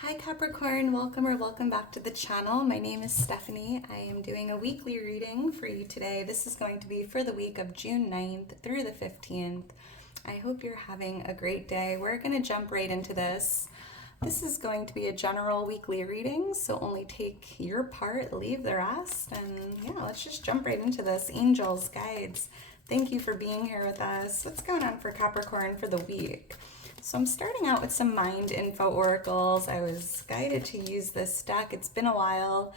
Hi Capricorn, welcome back to the channel. My name is Stephanie. I am doing a weekly reading for you today. This is going to be for the week of June 9th through the 15th. I hope you're having a great day. We're going to jump right into this. This is going to be a general weekly reading, so only take your part, leave the rest, and yeah, let's just jump right into this. Angels, guides, thank you for being here with us. What's going on for Capricorn for the week? So I'm starting out with some mind info oracles. I was guided to use this deck. It's been a while.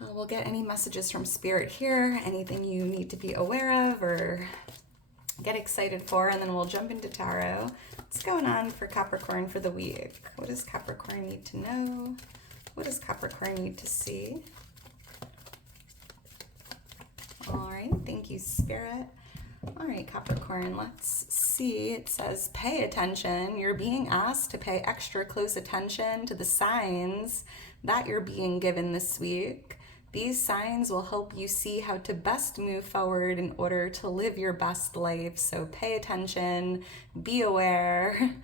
We'll get any messages from spirit here, anything you need to be aware of or get excited for, and then we'll jump into tarot. What's going on for Capricorn for the week? What does Capricorn need to know? What does Capricorn need to see? All right, thank you, Spirit. All right, Capricorn, let's see. It says, pay attention. You're being asked to pay extra close attention to the signs that you're being given this week. These signs will help you see how to best move forward in order to live your best life. So pay attention, be aware,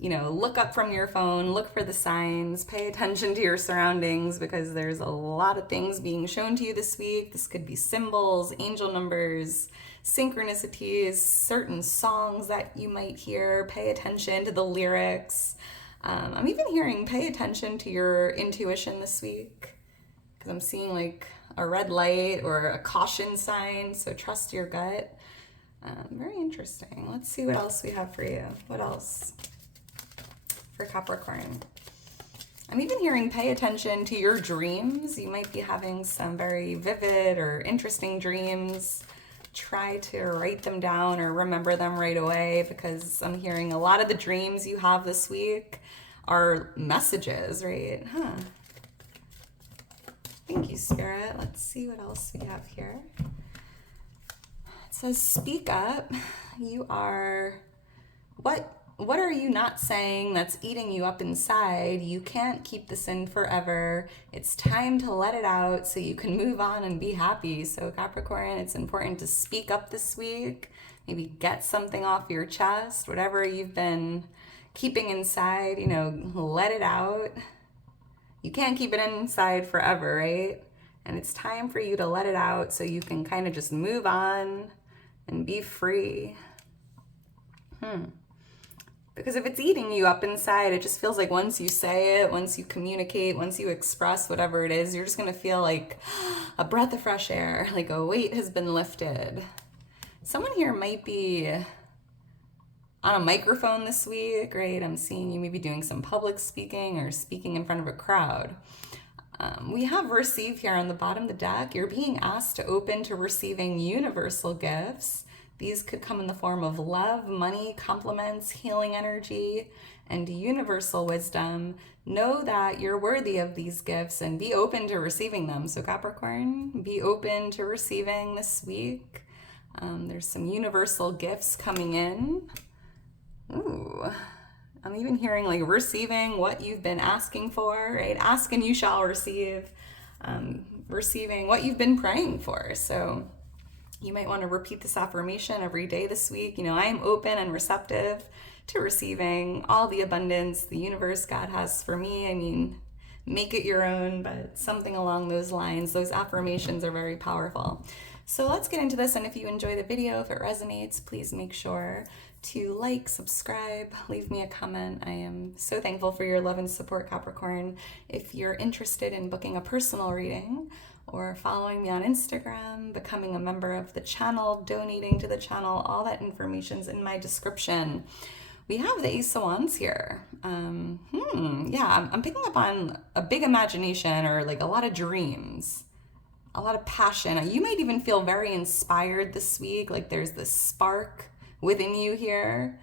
look up from your phone, look for the signs, pay attention to your surroundings because there's a lot of things being shown to you this week. This could be symbols, angel numbers, synchronicities, certain songs that you might hear. Pay attention to the lyrics. I'm even hearing pay attention to your intuition this week because I'm seeing like a red light or a caution sign. So trust your gut. Very interesting. Let's see what else we have for you. What else for Capricorn? I'm even hearing pay attention to your dreams. You might be having some very vivid or interesting dreams. Try to write them down or remember them right away because I'm hearing a lot of the dreams you have this week are messages, right? Thank you, Spirit. Let's see what else we have here. It says, speak up. What are you not saying that's eating you up inside? You can't keep this in forever. It's time to let it out so you can move on and be happy. So Capricorn, it's important to speak up this week. Maybe get something off your chest, whatever you've been keeping inside, let it out. You can't keep it inside forever, right? And it's time for you to let it out so you can kind of just move on and be free. Because if it's eating you up inside, it just feels like once you say it, once you communicate, once you express whatever it is, you're just going to feel like a breath of fresh air, like a weight has been lifted. Someone here might be on a microphone this week, right? I'm seeing you maybe doing some public speaking or speaking in front of a crowd. We have receive here on the bottom of the deck. You're being asked to open to receiving universal gifts. These could come in the form of love, money, compliments, healing energy, and universal wisdom. Know that you're worthy of these gifts and be open to receiving them. So Capricorn, be open to receiving this week. There's some universal gifts coming in. Ooh, I'm even hearing like receiving what you've been asking for, right? Ask and you shall receive. Receiving what you've been praying for. So you might want to repeat this affirmation every day this week. I am open and receptive to receiving all the abundance the universe, God has for me. Make it your own, but something along those lines. Those affirmations are very powerful. So let's get into this. And if you enjoy the video, if it resonates, please make sure to like, subscribe, leave me a comment. I am so thankful for your love and support, Capricorn. If you're interested in booking a personal reading, or following me on Instagram, becoming a member of the channel, donating to the channel, all that information's in my description. We have the Ace of Wands here. I'm picking up on a big imagination or like a lot of dreams, a lot of passion. You might even feel very inspired this week, like there's this spark within you here.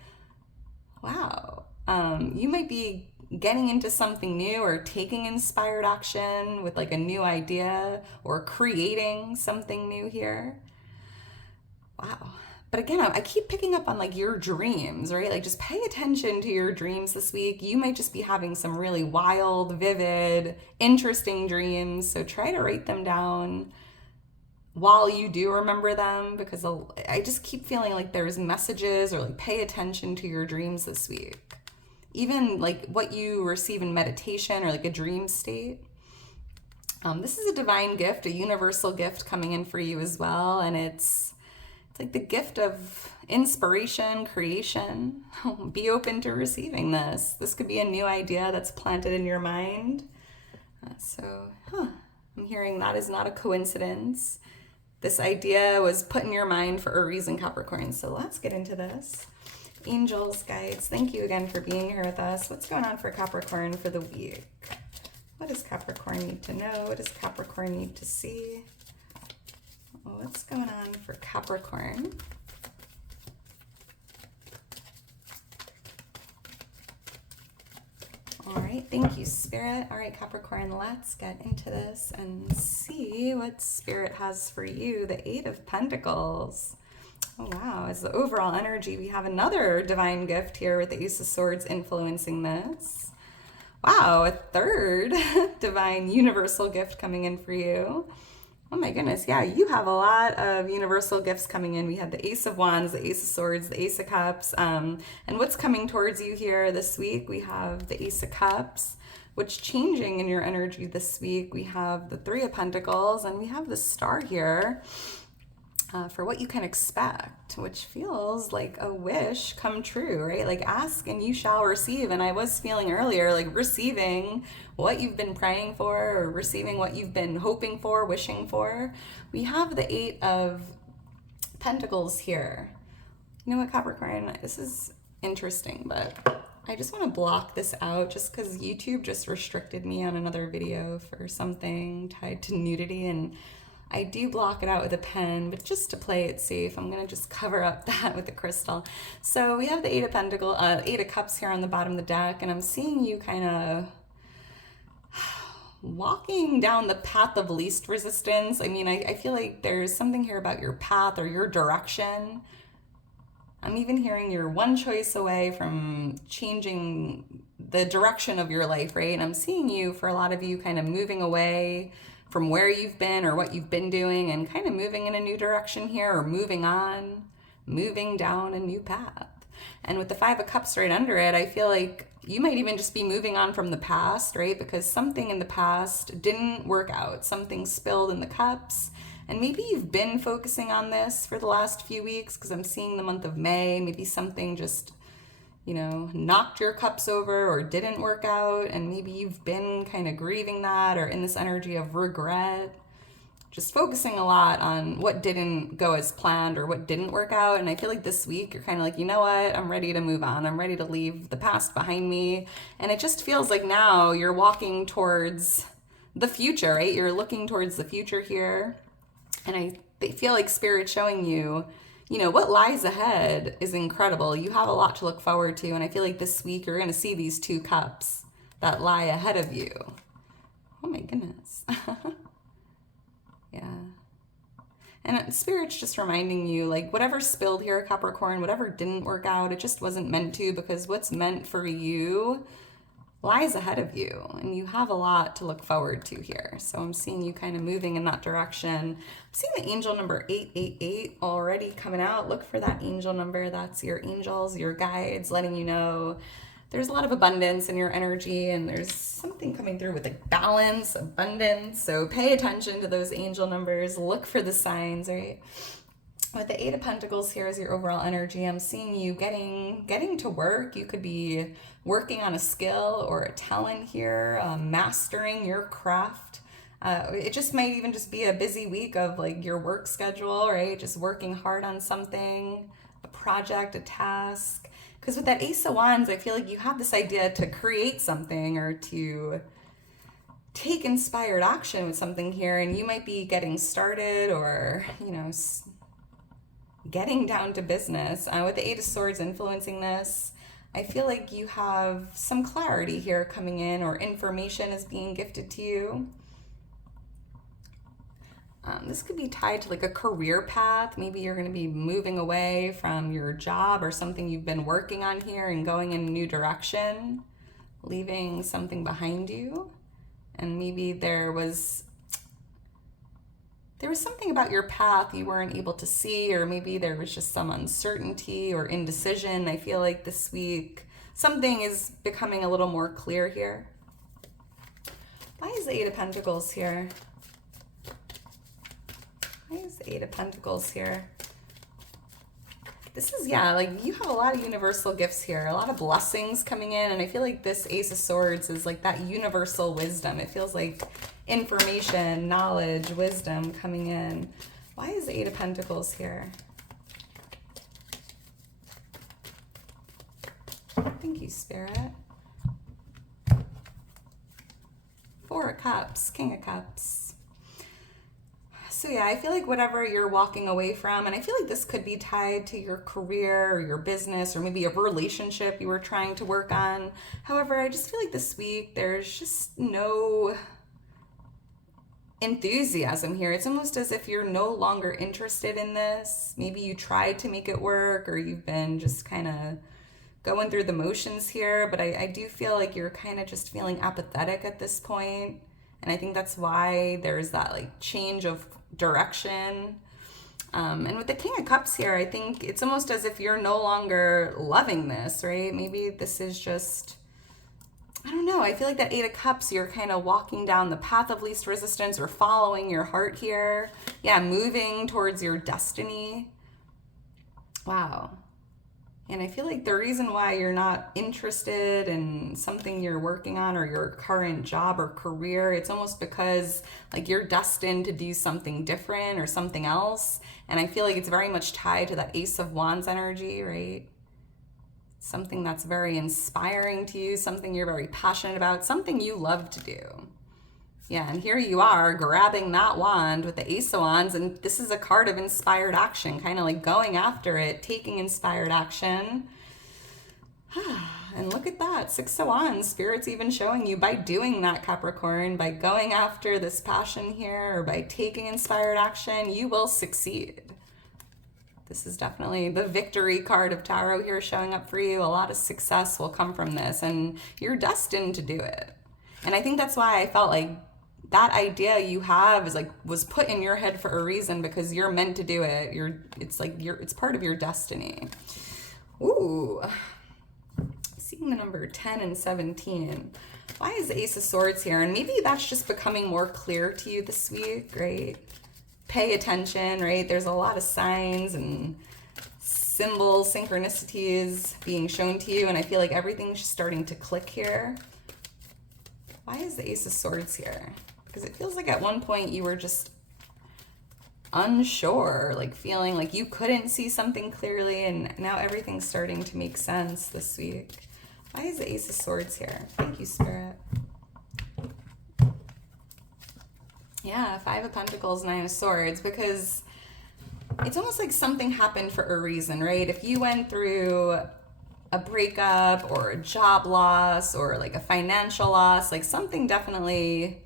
Wow. You might be getting into something new or taking inspired action with like a new idea or creating something new here. Wow. But again, I keep picking up on like your dreams, right? Like just pay attention to your dreams this week. You might just be having some really wild, vivid, interesting dreams. So try to write them down while you do remember them, because I just keep feeling like there's messages or like pay attention to your dreams this week. even like what you receive in meditation or like a dream state. This is a divine gift, a universal gift coming in for you as well. And it's like the gift of inspiration, creation. Be open to receiving this. This could be a new idea that's planted in your mind. I'm hearing that is not a coincidence. This idea was put in your mind for a reason, Capricorn. So let's get into this. Angels, guides, thank you again for being here with us. What's going on for Capricorn for the week? What does Capricorn need to know? What does Capricorn need to see? What's going on for Capricorn? All right, thank you, Spirit. All right, Capricorn, let's get into this and see what Spirit has for you. The Eight of Pentacles. Oh, wow. As the overall energy, we have another divine gift here with the Ace of Swords influencing this. Wow, a third divine universal gift coming in for you. Oh my goodness, yeah, you have a lot of universal gifts coming in. We had the Ace of Wands, the Ace of Swords, the Ace of Cups. And what's coming towards you here this week? We have the Ace of Cups. What's changing in your energy this week? We have the Three of Pentacles, and we have the Star here. For what you can expect, which feels like a wish come true, right? Like ask and you shall receive. And I was feeling earlier, like receiving what you've been praying for or receiving what you've been hoping for, wishing for. We have the Eight of Pentacles here. You know what, Capricorn? This is interesting, but I just want to block this out just because YouTube just restricted me on another video for something tied to nudity, and I do block it out with a pen, but just to play it safe, I'm gonna just cover up that with a crystal. So we have the Eight of Pentacles, Eight of Cups here on the bottom of the deck, and I'm seeing you kind of walking down the path of least resistance. I mean, I feel like there's something here about your path or your direction. I'm even hearing you're one choice away from changing the direction of your life, right? And I'm seeing you, for a lot of you, kind of moving away from where you've been or what you've been doing and kind of moving in a new direction here, or moving on, moving down a new path. And with the Five of Cups right under it, I feel like you might even just be moving on from the past, right? Because something in the past didn't work out. Something spilled in the cups. And maybe you've been focusing on this for the last few weeks, because I'm seeing the month of May, maybe something just, you know, knocked your cups over or didn't work out, and maybe you've been kind of grieving that or in this energy of regret, just focusing a lot on what didn't go as planned or what didn't work out. And I feel like this week you're kind of like, you know what, I'm ready to move on. I'm ready to leave the past behind me. And it just feels like now you're walking towards the future, right? You're looking towards the future here. And I feel like Spirit's showing you, you know, what lies ahead is incredible. You have a lot to look forward to. And I feel like this week you're going to see these two cups that lie ahead of you. Oh my goodness. Yeah. And Spirit's just reminding you, like, whatever spilled here, Capricorn, whatever didn't work out, it just wasn't meant to, because what's meant for you lies ahead of you, and you have a lot to look forward to here. So I'm seeing you kind of moving in that direction. I'm seeing the angel number 888 already coming out. Look for that angel number. That's your angels, your guides, letting you know there's a lot of abundance in your energy, and there's something coming through with like balance, abundance. So pay attention to those angel numbers. Look for the signs, right? With the Eight of Pentacles here as your overall energy, I'm seeing you getting to work. You could be working on a skill or a talent here, mastering your craft. It just might even just be a busy week of like your work schedule, right? Just working hard on something, a project, a task. Because with that Ace of Wands, I feel like you have this idea to create something or to take inspired action with something here, and you might be getting started or, you know, getting down to business. With the Eight of Swords influencing this, I feel like you have some clarity here coming in, or information is being gifted to you. This could be tied to like a career path. Maybe you're going to be moving away from your job or something you've been working on here and going in a new direction, leaving something behind you. And maybe there was something about your path you weren't able to see, or maybe there was just some uncertainty or indecision. I feel like this week something is becoming a little more clear here. Why is the Eight of Pentacles here? Why is the Eight of Pentacles here? This is, yeah, like you have a lot of universal gifts here, a lot of blessings coming in. And I feel like this Ace of Swords is like that universal wisdom. It feels like information, knowledge, wisdom coming in. Why is the Eight of Pentacles here? Thank you, Spirit. Four of Cups, King of Cups. So yeah, I feel like whatever you're walking away from, and I feel like this could be tied to your career or your business or maybe a relationship you were trying to work on. However, I just feel like this week there's just no enthusiasm here. It's almost as if you're no longer interested in this. Maybe you tried to make it work, or you've been just kind of going through the motions here, but I do feel like you're kind of just feeling apathetic at this point. And I think that's why there's that like change of direction. And with the King of Cups here, I think it's almost as if you're no longer loving this, right? Maybe this is just, I don't know. I feel like that Eight of Cups, you're kind of walking down the path of least resistance or following your heart here. Yeah, moving towards your destiny. Wow. And I feel like the reason why you're not interested in something you're working on or your current job or career, it's almost because like you're destined to do something different or something else. And I feel like it's very much tied to that Ace of Wands energy, right? Something that's very inspiring to you, something you're very passionate about, something you love to do. Yeah, and here you are grabbing that wand with the Ace of Wands, and this is a card of inspired action, kind of like going after it, taking inspired action. And look at that, Six of Wands. Spirit's even showing you by doing that, Capricorn, by going after this passion here or by taking inspired action, you will succeed. This is definitely the victory card of tarot here showing up for you. A lot of success will come from this, and you're destined to do it. And I think that's why I felt like that idea you have is like was put in your head for a reason, because you're meant to do it. It's part of your destiny. Ooh, seeing the number 10 and 17. Why is the Ace of Swords here? And maybe that's just becoming more clear to you this week, right? Pay attention, right? There's a lot of signs and symbols, synchronicities being shown to you, and I feel like everything's starting to click here. Why is the Ace of Swords here? Because it feels like at one point you were just unsure, like feeling like you couldn't see something clearly, and now everything's starting to make sense this week. Why is the Ace of Swords here? Thank you, Spirit. Yeah, Five of Pentacles, Nine of Swords, because it's almost like something happened for a reason, right? If you went through a breakup or a job loss or like a financial loss, like something definitely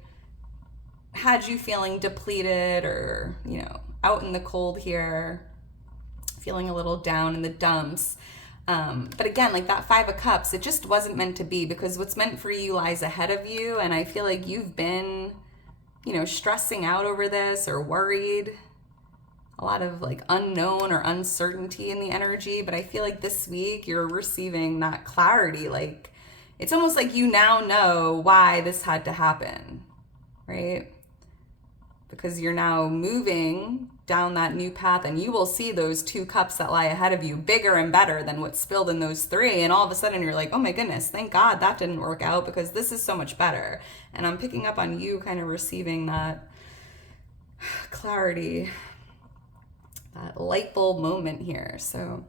had you feeling depleted or, you know, out in the cold here, feeling a little down in the dumps. But again, like that Five of Cups, it just wasn't meant to be, because what's meant for you lies ahead of you. And I feel like you've been, you know, stressing out over this or worried. A lot of like unknown or uncertainty in the energy, but I feel like this week you're receiving that clarity. Like it's almost like you now know why this had to happen, right? Because you're now moving down that new path, and you will see those two cups that lie ahead of you bigger and better than what's spilled in those three. And all of a sudden you're like, oh my goodness, thank God that didn't work out, because this is so much better. And I'm picking up on you kind of receiving that clarity, that light bulb moment here. So,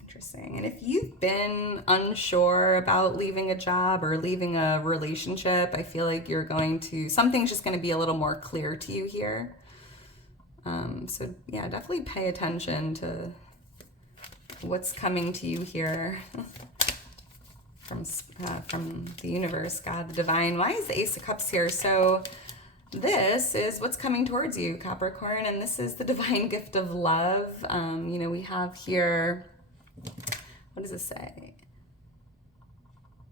interesting. And if you've been unsure about leaving a job or leaving a relationship, I feel like something's just going to be a little more clear to you here. So yeah, definitely pay attention to what's coming to you here from the universe, God, the divine. Why is the Ace of Cups here? So this is what's coming towards you, Capricorn, and this is the divine gift of love. You know, we have here, what does this say?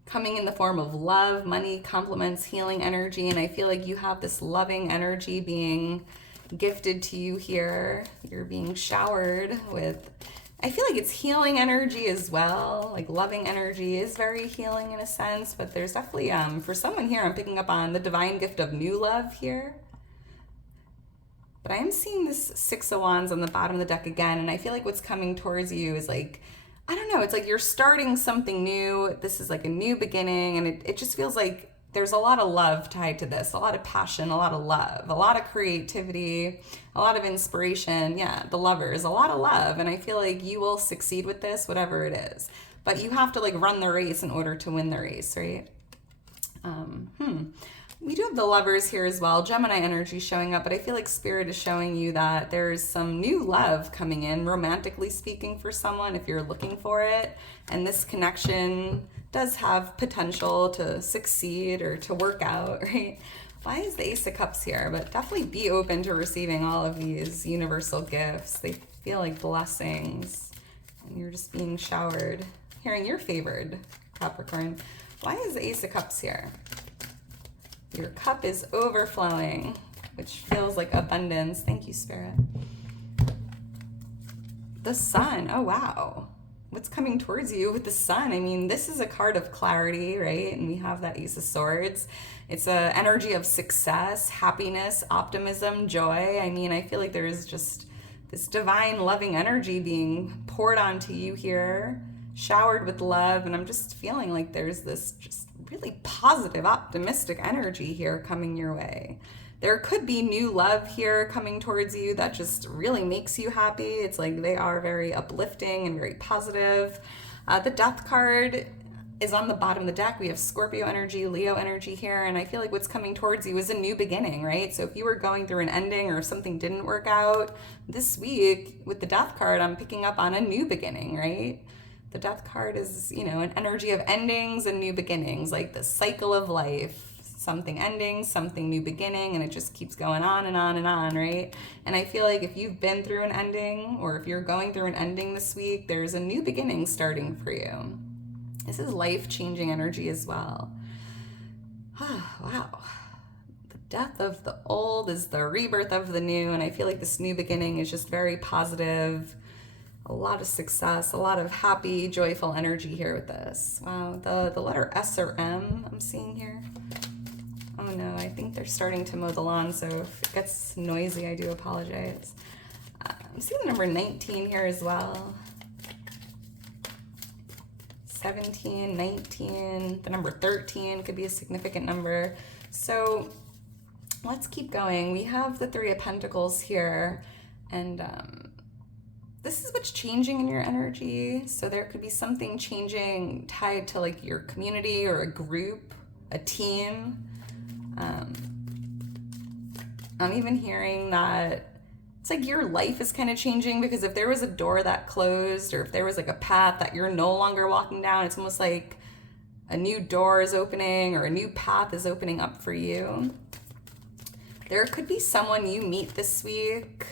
Coming in the form of love, money, compliments, healing energy, and I feel like you have this loving energy being gifted to you here. You're being showered with I feel like it's healing energy as well. Like loving energy is very healing in a sense, but there's definitely, for someone here, I'm picking up on the divine gift of new love here. But I am seeing this Six of Wands on the bottom of the deck again, and I feel like what's coming towards you is like, I don't know, it's like you're starting something new. This is like a new beginning, and it just feels like there's a lot of love tied to this, a lot of passion, a lot of love, a lot of creativity, a lot of inspiration. Yeah, the Lovers, a lot of love. And I feel like you will succeed with this, whatever it is. But you have to like run the race in order to win the race, right? We do have the Lovers here as well. Gemini energy showing up, but I feel like Spirit is showing you that there's some new love coming in, romantically speaking, for someone if you're looking for it. And this connection does have potential to succeed or to work out, right? Why is the Ace of Cups here? But definitely be open to receiving all of these universal gifts. They feel like blessings, and you're just being showered. Hearing you're favored, Capricorn. Why is the Ace of Cups here? Your cup is overflowing, which feels like abundance. Thank you, Spirit. The Sun. Oh, wow. What's coming towards you with the Sun? I mean, this is a card of clarity, right? And we have that Ace of Swords. It's an energy of success, happiness, optimism, joy. I mean, I feel like there is just this divine loving energy being poured onto you here, showered with love. And I'm just feeling like there's this just really positive, optimistic energy here coming your way. There could be new love here coming towards you that just really makes you happy. It's like they are very uplifting and very positive. The Death card is on the bottom of the deck. We have Scorpio energy, Leo energy here, and I feel like what's coming towards you is a new beginning, right? So if you were going through an ending or if something didn't work out this week with the Death card, I'm picking up on a new beginning, right? The Death card is, you know, an energy of endings and new beginnings, like the cycle of life. Something ending, something new beginning, and it just keeps going on and on and on, right? And I feel like if you've been through an ending, or if you're going through an ending this week, there's a new beginning starting for you. This is life-changing energy as well. Wow. The death of the old is the rebirth of the new, and I feel like this new beginning is just very positive. A lot of success, a lot of happy, joyful energy here with this. Wow, the letter S or M I'm seeing here. Oh no, I think they're starting to mow the lawn, so if it gets noisy, I do apologize. I'm seeing the number 19 here as well. 17, 19, the number 13 could be a significant number. So let's keep going. We have the Three of Pentacles here, and this is what's changing in your energy. So there could be something changing tied to like your community or a group, a team. I'm even hearing that it's like your life is kind of changing, because if there was a door that closed, or if there was like a path that you're no longer walking down, it's almost like a new door is opening or a new path is opening up for you. There could be someone you meet this week,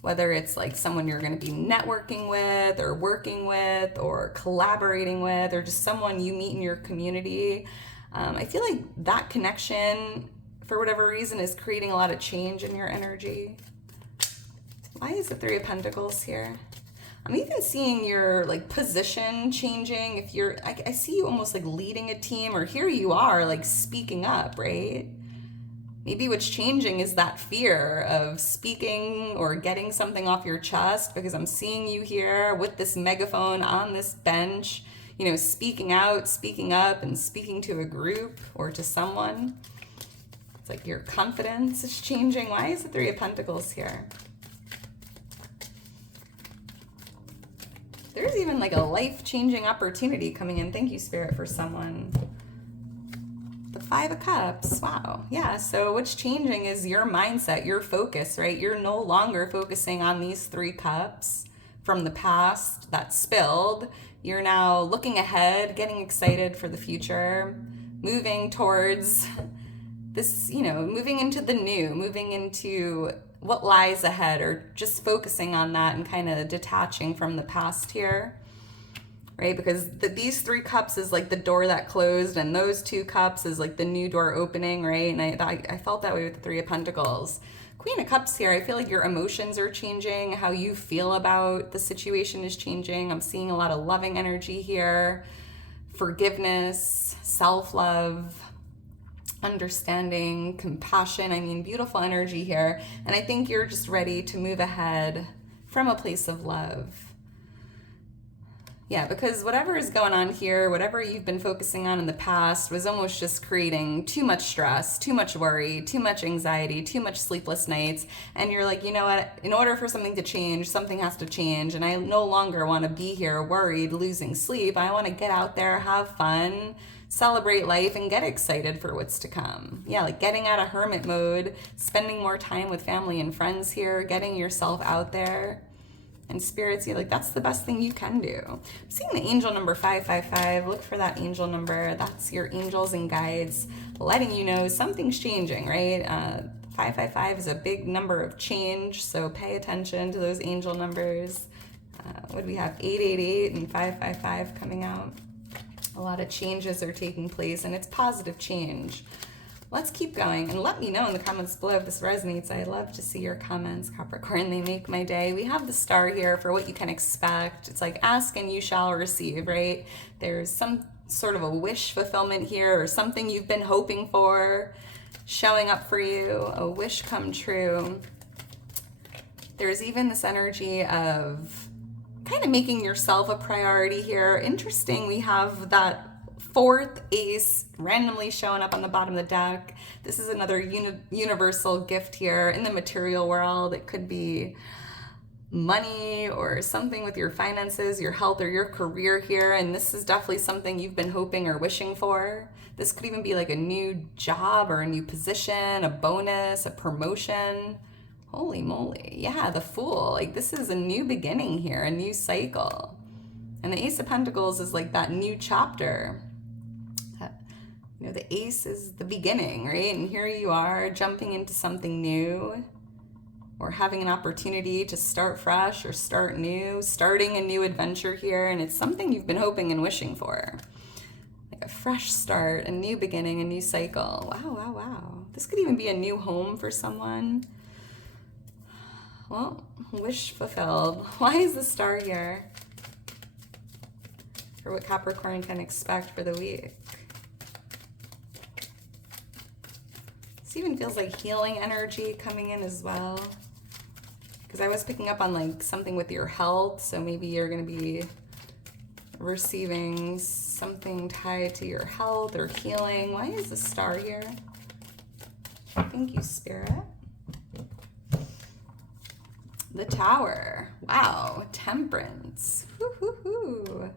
whether it's like someone you're going to be networking with or working with or collaborating with, or just someone you meet in your community. I feel like that connection, for whatever reason, is creating a lot of change in your energy. Why is the Three of Pentacles here? I'm even seeing your like position changing. If you're, I see you almost like leading a team, or here you are like speaking up, right? Maybe what's changing is that fear of speaking or getting something off your chest, because I'm seeing you here with this megaphone on this bench, you know, speaking out, speaking up, and speaking to a group or to someone. It's like your confidence is changing. Why is the Three of Pentacles here? There's even like a life-changing opportunity coming in. Thank you, Spirit, for someone. The Five of Cups. Wow. Yeah. So what's changing is your mindset, your focus, right? You're no longer focusing on these three cups from the past that spilled. You're now looking ahead, getting excited for the future, moving towards this, you know, moving into the new, moving into what lies ahead, or just focusing on that and kind of detaching from the past here, right? Because these three cups is like the door that closed, and those two cups is like the new door opening, right? And I felt that way with the Three of Pentacles. Queen of Cups here, I feel like your emotions are changing. How you feel about the situation is changing. I'm seeing a lot of loving energy here. Forgiveness, self-love, understanding, compassion. I mean, beautiful energy here. And I think you're just ready to move ahead from a place of love. Yeah, because whatever is going on here, whatever you've been focusing on in the past was almost just creating too much stress, too much worry, too much anxiety, too much sleepless nights. And you're like, you know what? In order for something to change, something has to change. And I no longer want to be here worried, losing sleep. I want to get out there, have fun, celebrate life, and get excited for what's to come. Yeah, like getting out of hermit mode, spending more time with family and friends here, getting yourself out there. And spirits, you're like, that's the best thing you can do. I'm seeing the angel number 555. Look for that angel number. That's your angels and guides letting you know something's changing, right? 555 is a big number of change, so pay attention to those angel numbers. What do we have? 888 and 555 coming out. A lot of changes are taking place, and it's positive change. Let's keep going, and let me know in the comments below if this resonates. I love to see your comments, Capricorn. They make my day. We have the star here for what you can expect. It's like ask and you shall receive, right? There's some sort of a wish fulfillment here, or something you've been hoping for showing up for you, a wish come true. There's even this energy of kind of making yourself a priority here. Interesting, we have that fourth ace randomly showing up on the bottom of the deck. This is another universal gift here in the material world. It could be money or something with your finances, your health, or your career here. And this is definitely something you've been hoping or wishing for. This could even be like a new job or a new position, a bonus, a promotion. Holy moly. Yeah, the Fool. Like this is a new beginning here, a new cycle. And the Ace of Pentacles is like that new chapter. You know, the ace is the beginning, right? And here you are jumping into something new, or having an opportunity to start fresh or start new, starting a new adventure here. And it's something you've been hoping and wishing for. Like a fresh start, a new beginning, a new cycle. Wow, wow, wow. This could even be a new home for someone. Well, wish fulfilled. Why is the star here? For what Capricorn can expect for the week. This even feels like healing energy coming in as well. Because I was picking up on like something with your health. So maybe you're going to be receiving something tied to your health or healing. Why is the star here? Thank you, Spirit. The Tower. Wow. Temperance. Woo-hoo-hoo.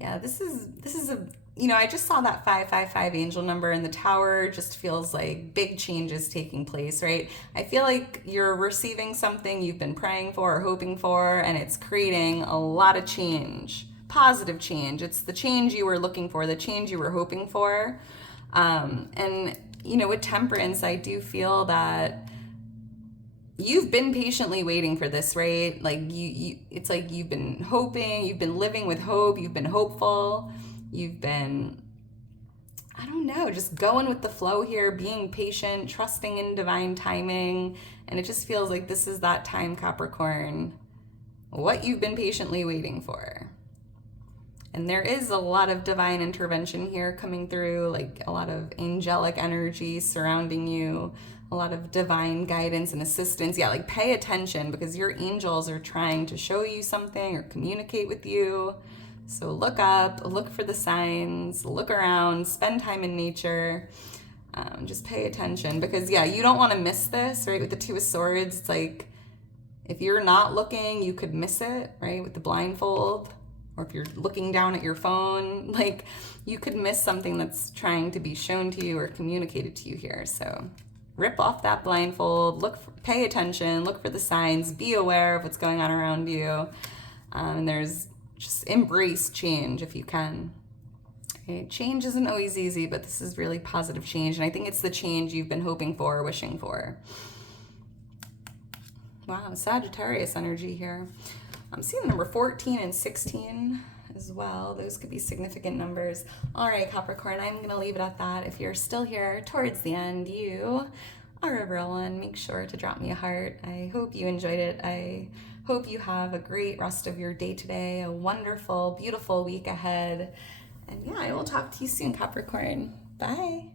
Yeah, this is a, you know, I just saw that 555 angel number, and the Tower just feels like big changes taking place, right? I feel like you're receiving something you've been praying for or hoping for, and it's creating a lot of change, positive change. It's the change you were looking for, the change you were hoping for. And, you know, with Temperance, I do feel that you've been patiently waiting for this, right? Like it's like you've been hoping, you've been living with hope, you've been hopeful, you've been, I don't know, just going with the flow here, being patient, trusting in divine timing. And it just feels like this is that time, Capricorn, what you've been patiently waiting for. And there is a lot of divine intervention here coming through, like a lot of angelic energy surrounding you, a lot of divine guidance and assistance. Yeah, like pay attention, because your angels are trying to show you something or communicate with you. So look up, look for the signs, look around, spend time in nature. Just pay attention, because yeah, you don't want to miss this, right? With the Two of Swords, it's like if you're not looking, you could miss it, right? With the blindfold. Or if you're looking down at your phone, like you could miss something that's trying to be shown to you or communicated to you here. So rip off that blindfold, pay attention, look for the signs, be aware of what's going on around you. And there's just embrace change if you can. Okay? Change isn't always easy, but this is really positive change. And I think it's the change you've been hoping for or wishing for. Wow, Sagittarius energy here. I'm seeing the number 14 and 16 as well. Those could be significant numbers. All right, Capricorn, I'm going to leave it at that. If you're still here towards the end, you All right, everyone, make sure to drop me a heart. I hope you enjoyed it. I hope you have a great rest of your day today, a wonderful, beautiful week ahead. And yeah, I will talk to you soon, Capricorn. Bye.